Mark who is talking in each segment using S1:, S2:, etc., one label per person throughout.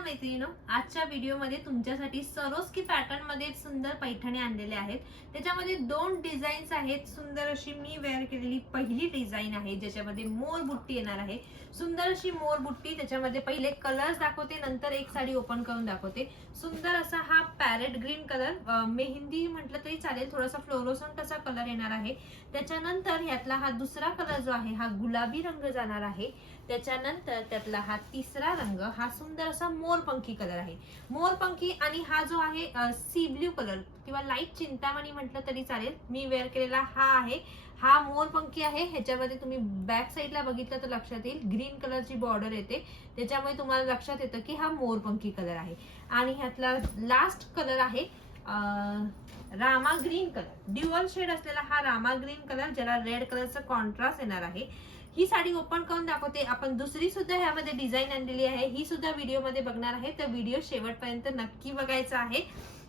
S1: मैत्रिणीनो आजच्या व्हिडिओमध्ये तुमच्यासाठी सरोस्की पॅटर्नमध्ये सुंदर पैठणी आणलेले आहेत. त्याच्यामध्ये दोन डिझाईन्स आहेत. सुंदर अशी मी वेअर केलेली पहिली डिझाईन आहे ज्याच्यामध्ये मोर बुट्टी येणार आहे. सुंदर अशी मोर बुट्टी त्याच्यामध्ये पहिले कलर्स दाखवते नंतर एक साडी ओपन करून दाखवते. सुंदर असा हा पॅरेट ग्रीन कलर मेहंदी म्हटलं तरी चालेल थोडासा फ्लोरोसंट असा कलर येणार आहे. त्याच्यानंतर यातला हा दुसरा कलर जो आहे हा गुलाबी रंग जाणार आहे. त्याच्यानंतर त्यातला हा तिसरा रंग हा सुंदर असा मोरपंखी कलर आहे. मोरपंखी आणि हा जो आहे सी ब्ल्यू कलर किंवा लाइट चिंतामणी म्हटलं तरी चालेल. मी वेअर केलेला हा आहे. हा मोरपंखी आहे. ह्याच्यामध्ये तुम्ही बॅक साईडला बघितलं तर लक्षात येईल. ग्रीन कलरची बॉर्डर येते. त्याच्यामुळे तुम्हाला लक्षात येतं की हा मोरपंखी कलर आहे. आणि ह्यातला लास्ट कलर आहे Rama green colour dual shade असलेला हा रामा ग्रीन कलर ज्याला रेड कलरचा कॉन्ट्रास्ट येणार आहे. ही साडी ओपन करून दाखवते. आपण दुसरी सुद्धा ह्यामध्ये डिझाईन आणलेली आहे. ही सुद्धा व्हिडिओमध्ये बघणार आहे. तर व्हिडिओ शेवटपर्यंत नक्की बघायचा आहे.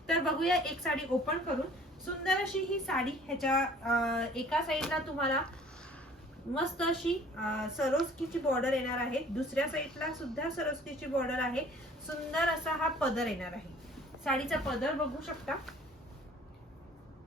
S1: तर बघूया एक साडी ओपन करून. सुंदर अशी ही साडी ह्याच्या एका साईडला तुम्हाला मस्त अशी सरोस्कीची बॉर्डर येणार आहे. दुसऱ्या साईडला सुद्धा सरोस्कीची बॉर्डर आहे. सुंदर असा हा पदर येणार आहे. साडीचा पदर बघू शकता.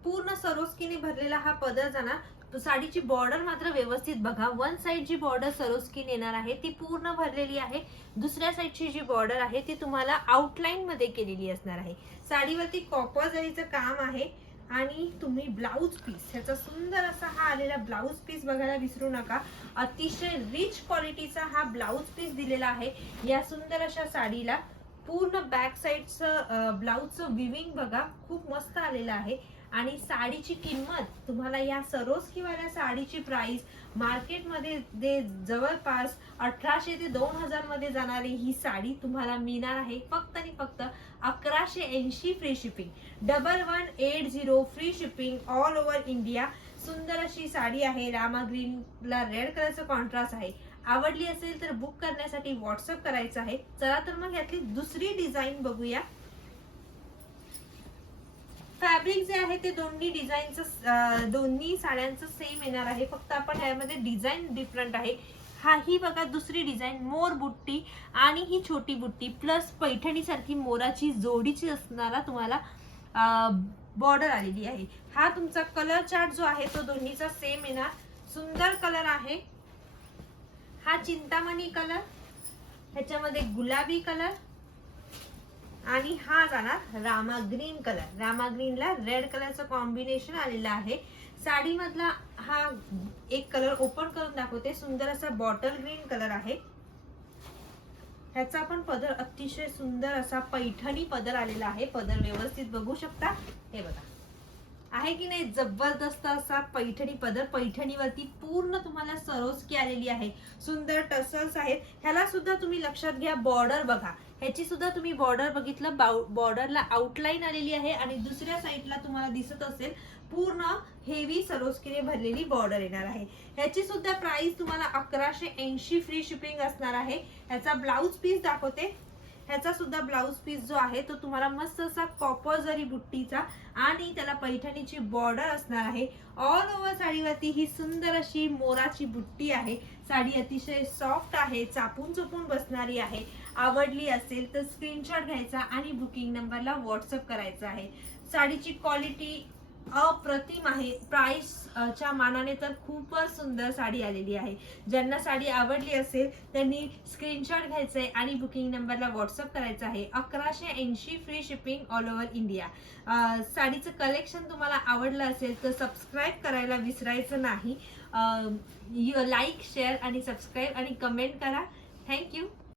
S1: पूर्ण सरोस्कीने भरलेला हा पदर जाणार. तो साडीची बॉर्डर मात्र व्यवस्थित बघा. वन साइड जी बॉर्डर सरोस्किन येणार आहे ती पूर्ण भरलेली आहे. दुसऱ्या साईडची जी बॉर्डर आहे ती तुम्हाला आउटलाईन मध्ये केलेली असणार आहे. साडीवरती कॉपर जरीचं काम आहे आणि तुम्ही ब्लाऊज पीस ह्याचा सुंदर असा हा आलेला ब्लाऊज पीस बघायला विसरू नका. अतिशय रिच क्वालिटीचा हा ब्लाऊज पीस दिलेला आहे. या सुंदर अशा साडीला पूर्ण बॅक साईडचं ब्लाऊजचं विविंग बघा. खूप मस्त आलेलं आहे. आणि साडीची किंमत तुम्हाला या सरोज किंवा साडीची प्राइस मार्केटमध्ये दे जवळपास अठराशे ते दोन हजारमध्ये जाणारी ही साडी तुम्हाला मिळणार आहे. फक्त आणि फक्त अकराशे ऐंशी free shipping double one eight zero free shipping all over India सुंदर अशी साडी आहे. रामा ग्रीनला रेड कलरचं कॉन्ट्रास्ट आहे. आवडली असेल तर बुक करण्यासाठी व्हॉट्सअप करायचं आहे. चला तर मग यातली दुसरी डिझाईन बघूया. फॅब्रिक जे आहे ते दोन्ही डिझाईनचं दोन्ही साड्यांचं सेम येणार आहे. फक्त आपण ह्यामध्ये डिझाईन डिफरंट आहे. हा ही बघा दुसरी डिझाईन मोर बुट्टी आणि ही छोटी बुट्टी. प्लस पैठणी सारखी मोराची जोडीची असणारा तुम्हाला बॉर्डर आलेली आहे. हा तुमचा कलर चार्ट जो आहे तो दोन्हीचा सेम येणार. सुंदर कलर आहे. हा चिंतामणी कलर ह्याच्यामध्ये गुलाबी कलर आणि हा जाणार रामा ग्रीन कलर. रामा ग्रीनला रेड कलरचं कॉम्बिनेशन आलेलं आहे. साडीमधला हा एक कलर ओपन करून दाखवते. सुंदर असा बॉटल ग्रीन कलर आहे. ह्याचा पण पदर अतिशय सुंदर असा पैठणी पदर आलेला आहे. पदर व्यवस्थित बघू शकता. हे बघा. आहे की नाही? जबरदस्त असा पैठणी पदर. पैठणीवरती पूर्ण तुम्हाला सरोस्की आलेली आहे. सुंदर टसल्स आहेत. ह्याला सुद्धा तुम्ही लक्षात घ्या. बॉर्डर बघा. ह्याची सुद्धा तुम्ही बॉर्डर बघितलं बॉर्डरला आउटलाईन आलेली आहे आणि दुसऱ्या साईडला तुम्हाला दिसत असेल पूर्ण हेवी सरोस्कीने भरलेली बॉर्डर येणार आहे. ह्याची सुद्धा प्राइस तुम्हाला अकराशे ऐंशी फ्री शिपिंग असणार आहे. ह्याचा ब्लाऊज पीस दाखवते. ह्याचा सुद्धा ब्लाऊज पीस जो आहे तो तुम्हाला मस्त असा कॉपर जरी बुट्टीचा आणि त्याला पैठणीची बॉर्डर असणार आहे. ऑल ओव्हर साडीवरती ही सुंदर अशी मोराची बुट्टी आहे. साडी अतिशय सॉफ्ट आहे चापून चुपून बसणारी आहे. आवडली असेल तर स्क्रीनशॉट घ्यायचा आणि बुकिंग नंबरला व्हॉट्सअप करायचा आहे. साडीची क्वालिटी अप्रतिम आहे. प्राइस च्या मानाने तर खूपच सुंदर साडी आलेली आहे. ज्यांना साडी आवडली असेल त्यांनी स्क्रीनशॉट घ्यायचं आहे आणि बुकिंग नंबरला व्हॉट्सअप करायचं आहे. अकराशे ऐंशी free shipping all over India साडीचं collection तुम्हाला आवडलं असेल तर सबस्क्राईब करायला विसरायचं नाही. लाईक शेअर आणि सबस्क्राईब आणि कमेंट करा. Thank you